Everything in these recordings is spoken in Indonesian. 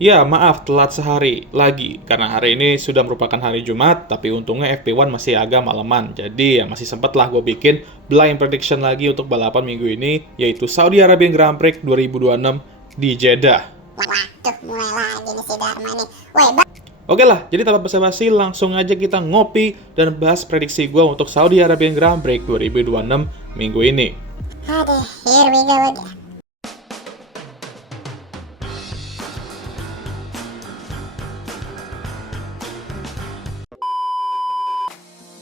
Ya, maaf telat sehari lagi, karena hari ini sudah merupakan hari Jumat, tapi untungnya FP1 masih agak maleman. Jadi ya masih sempet lah gue bikin blind prediction lagi untuk balapan minggu ini, yaitu Saudi Arabian Grand Prix 2026 di Jeddah. Waduh, mulai lagi nih si Dharma nih. Oke lah, jadi tanpa basa-basi langsung aja kita ngopi dan bahas prediksi gue untuk Saudi Arabian Grand Prix 2026 minggu ini. Aduh, here we go again.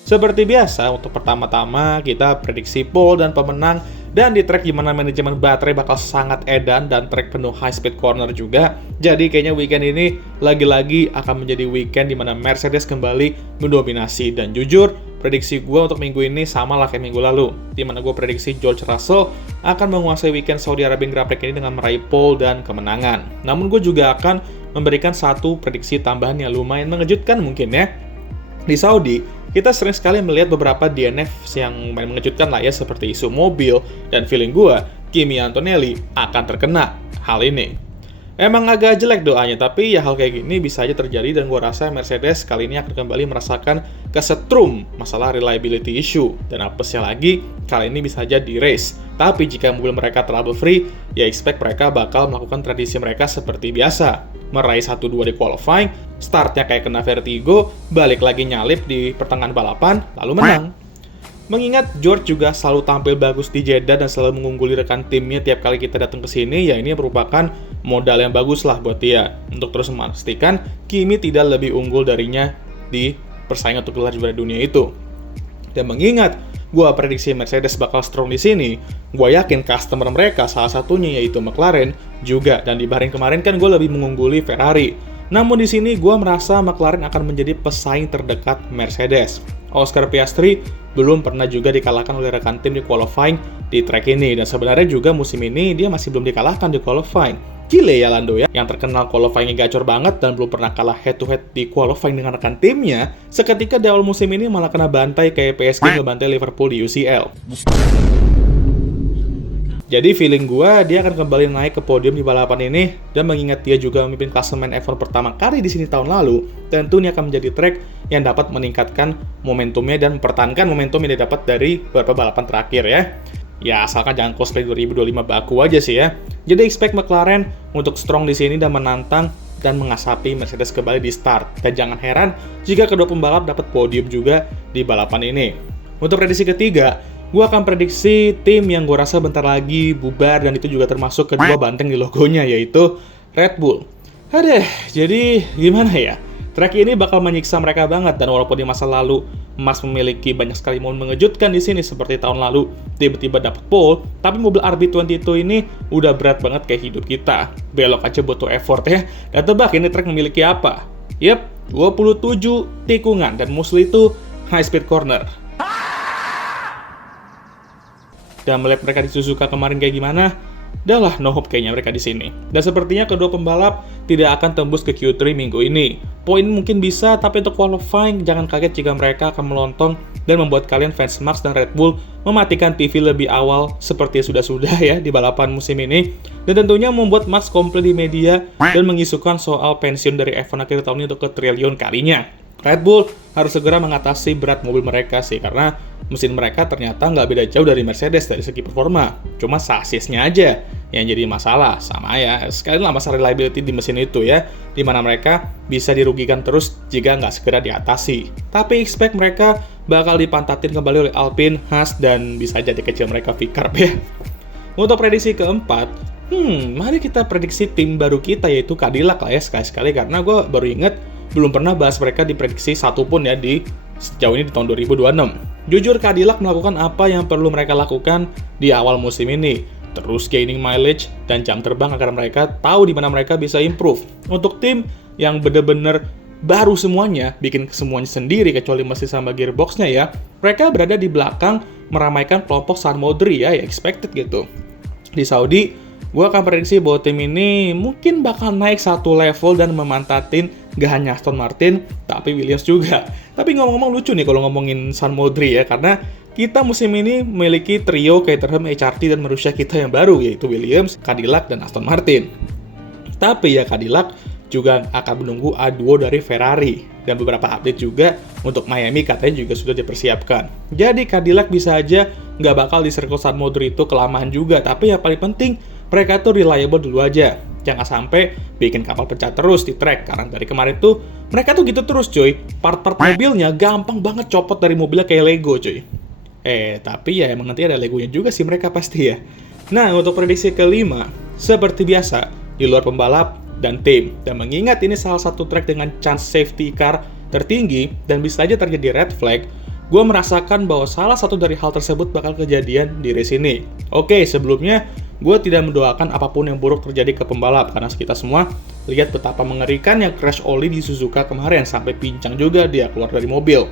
Seperti biasa, untuk pertama-tama kita prediksi pole dan pemenang, dan di track dimana manajemen baterai bakal sangat edan dan track penuh high speed corner juga. Jadi kayaknya weekend ini lagi-lagi akan menjadi weekend dimana Mercedes kembali mendominasi. Dan jujur, prediksi gue untuk minggu ini sama lah kayak minggu lalu, dimana gue prediksi George Russell akan menguasai weekend Saudi Arabian Grand Prix ini dengan meraih pole dan kemenangan. Namun gue juga akan memberikan satu prediksi tambahan yang lumayan mengejutkan mungkin ya. Di Saudi, kita sering sekali melihat beberapa DNF yang mengejutkan lah ya, seperti isu mobil, dan feeling gua, Kimi Antonelli akan terkena hal ini. Emang agak jelek doanya, tapi ya hal kayak gini bisa aja terjadi, dan gua rasa Mercedes kali ini akan kembali merasakan kesetrum masalah reliability issue, dan apesnya lagi, kali ini bisa aja di race. Tapi jika mobil mereka trouble free, ya expect mereka bakal melakukan tradisi mereka seperti biasa. Meraih 1-2 di qualifying, startnya kayak kena vertigo, balik lagi nyalip di pertengahan balapan, lalu menang. Mengingat George juga selalu tampil bagus di Jeddah dan selalu mengungguli rekan timnya tiap kali kita datang ke sini, ya ini merupakan modal yang bagus lah buat dia untuk terus memastikan Kimi tidak lebih unggul darinya di persaingan untuk gelar juara dunia itu. Dan mengingat gua prediksi Mercedes bakal strong di sini, gua yakin customer mereka salah satunya yaitu McLaren juga, dan di Bahrain kemarin kan gue lebih mengungguli Ferrari. Namun di sini gue merasa McLaren akan menjadi pesaing terdekat Mercedes. Oscar Piastri belum pernah juga dikalahkan oleh rekan tim di qualifying di track ini, dan sebenarnya juga musim ini dia masih belum dikalahkan di qualifying. Gile ya Lando ya, yang terkenal qualifying-nya gacor banget dan belum pernah kalah head-to-head di qualifying dengan rekan timnya, seketika di awal musim ini malah kena bantai kayak PSG ngebantai Liverpool di UCL. Jadi feeling gue dia akan kembali naik ke podium di balapan ini, dan mengingat dia juga memimpin klasemen F1 pertama kali di sini tahun lalu, tentu ini akan menjadi track yang dapat meningkatkan momentumnya dan mempertahankan momentum yang didapat dari beberapa balapan terakhir ya. Ya asalkan jangan cosplay 2025 baku aja sih ya. Jadi expect McLaren untuk strong di sini dan menantang dan mengasapi Mercedes kembali di start. Dan jangan heran jika kedua pembalap dapat podium juga di balapan ini. Untuk prediksi ketiga, gue akan prediksi tim yang gue rasa bentar lagi bubar, dan itu juga termasuk kedua banteng di logonya, yaitu Red Bull. Aduh, jadi gimana ya? Track ini bakal menyiksa mereka banget, dan walaupun di masa lalu Mas memiliki banyak sekali momen mengejutkan di sini seperti tahun lalu tiba-tiba dapat pole, tapi mobil RB22 ini udah berat banget kayak hidup kita. Belok aja butuh effort ya. Dan tebak ini track memiliki apa? Yap, 27 tikungan, dan mostly itu high speed corner. Dan melihat mereka di Suzuka kemarin kayak gimana, dah lah no hope kayaknya mereka di sini. Dan sepertinya kedua pembalap tidak akan tembus ke Q3 minggu ini. Poin mungkin bisa, tapi untuk qualifying jangan kaget jika mereka akan melontong dan membuat kalian fans Max dan Red Bull mematikan TV lebih awal seperti sudah-sudah ya di balapan musim ini. Dan tentunya membuat Max komplain di media dan mengisukan soal pensiun dari F1 akhir tahun ini untuk ke triliun kalinya. Red Bull harus segera mengatasi berat mobil mereka sih, karena mesin mereka ternyata nggak beda jauh dari Mercedes dari segi performa. Cuma sasisnya aja yang jadi masalah. Sama ya, sekali lah masalah reliability di mesin itu ya, dimana mereka bisa dirugikan terus jika nggak segera diatasi. Tapi expect mereka bakal dipantatin kembali oleh Alpine, Haas, dan bisa jadi kecil mereka Vicarb ya. Untuk prediksi keempat, mari kita prediksi tim baru kita yaitu Cadillac lah ya sekali-sekali, karena gue baru inget belum pernah bahas mereka di prediksi satupun ya di sejauh ini di tahun 2026. Jujur Cadillac melakukan apa yang perlu mereka lakukan di awal musim ini. Terus gaining mileage dan jam terbang agar mereka tahu di mana mereka bisa improve. Untuk tim yang bener-bener baru semuanya, bikin semuanya sendiri kecuali mesin sama gearboxnya ya, mereka berada di belakang meramaikan kelompok San Modri ya expected gitu. Di Saudi, gue akan prediksi bahwa tim ini mungkin bakal naik satu level dan memantatin gak hanya Aston Martin, tapi Williams juga. Tapi ngomong-ngomong lucu nih kalau ngomongin San Modri ya, karena kita musim ini memiliki trio Caterham, HRT, dan manusia kita yang baru, yaitu Williams, Cadillac, dan Aston Martin. Tapi ya Cadillac juga akan menunggu A2 dari Ferrari. Dan beberapa update juga untuk Miami katanya juga sudah dipersiapkan. Jadi Cadillac bisa aja nggak bakal di Circle Sun Motor itu kelamaan juga. Tapi yang paling penting, mereka tuh reliable dulu aja. Jangan sampai bikin kapal pecah terus di track. Karena dari kemarin tuh, mereka tuh gitu terus cuy. Part-part mobilnya gampang banget copot dari mobilnya kayak Lego cuy. Tapi ya emang nanti ada Legonya juga sih mereka pasti ya. Nah, untuk prediksi kelima, seperti biasa, di luar pembalap dan tim. Dan mengingat ini salah satu track dengan chance safety car tertinggi dan bisa aja terjadi red flag, gue merasakan bahwa salah satu dari hal tersebut bakal kejadian di race ini. Oke, sebelumnya gue tidak mendoakan apapun yang buruk terjadi ke pembalap karena kita semua lihat betapa mengerikan yang crash Oli di Suzuka kemarin sampai pincang juga dia keluar dari mobil.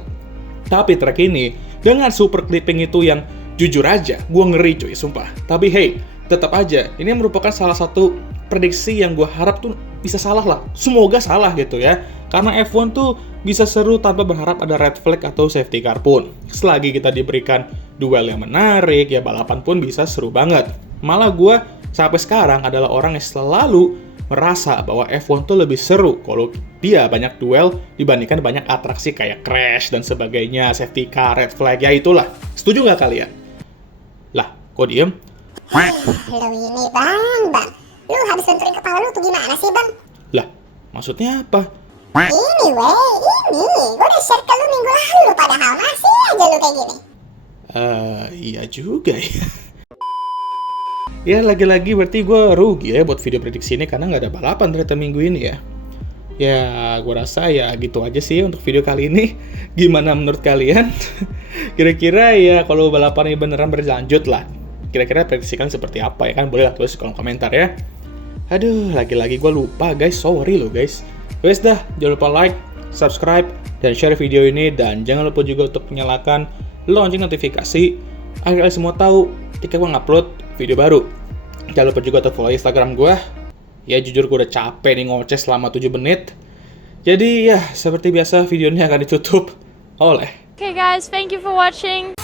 Tapi track ini dengan super clipping itu yang jujur aja gue ngeri cuy, sumpah. Tapi hey, tetap aja ini merupakan salah satu prediksi yang gue harap tuh bisa salah lah. Semoga salah gitu ya. Karena F1 tuh bisa seru tanpa berharap ada red flag atau safety car pun. Selagi kita diberikan duel yang menarik, ya balapan pun bisa seru banget. Malah gue sampai sekarang adalah orang yang selalu merasa bahwa F1 tuh lebih seru kalau dia banyak duel dibandingkan banyak atraksi kayak crash dan sebagainya, safety car, red flag, ya itulah. Setuju nggak kalian? Lah, kok diem? Lu ini bang. Lu habis benturin kepala lu tuh gimana sih bang? Lah, maksudnya apa? Ini gue udah share ke lu minggu lalu padahal masih aja lu kayak gini. Iya juga ya. Ya, lagi-lagi berarti gue rugi ya buat video prediksi ini karena nggak ada balapan ternyata minggu ini ya. Ya, gue rasa ya gitu aja sih untuk video kali ini. Gimana menurut kalian? Kira-kira ya kalau balapan ini beneran berlanjut lah. Kira-kira prediksi kalian seperti apa ya kan? Boleh lah tulis di kolom komentar ya. Aduh, lagi-lagi gue lupa guys. Sorry loh guys. Wes dah, jangan lupa like, subscribe, dan share video ini. Dan jangan lupa juga untuk menyalakan lonceng notifikasi agar kalian semua tahu ketika gue ngupload video baru. Jangan lupa juga untuk follow Instagram gue. Ya jujur gue udah capek nih ngoceh selama 7 menit. Jadi ya seperti biasa video ini akan ditutup oleh Okay guys, thank you for watching.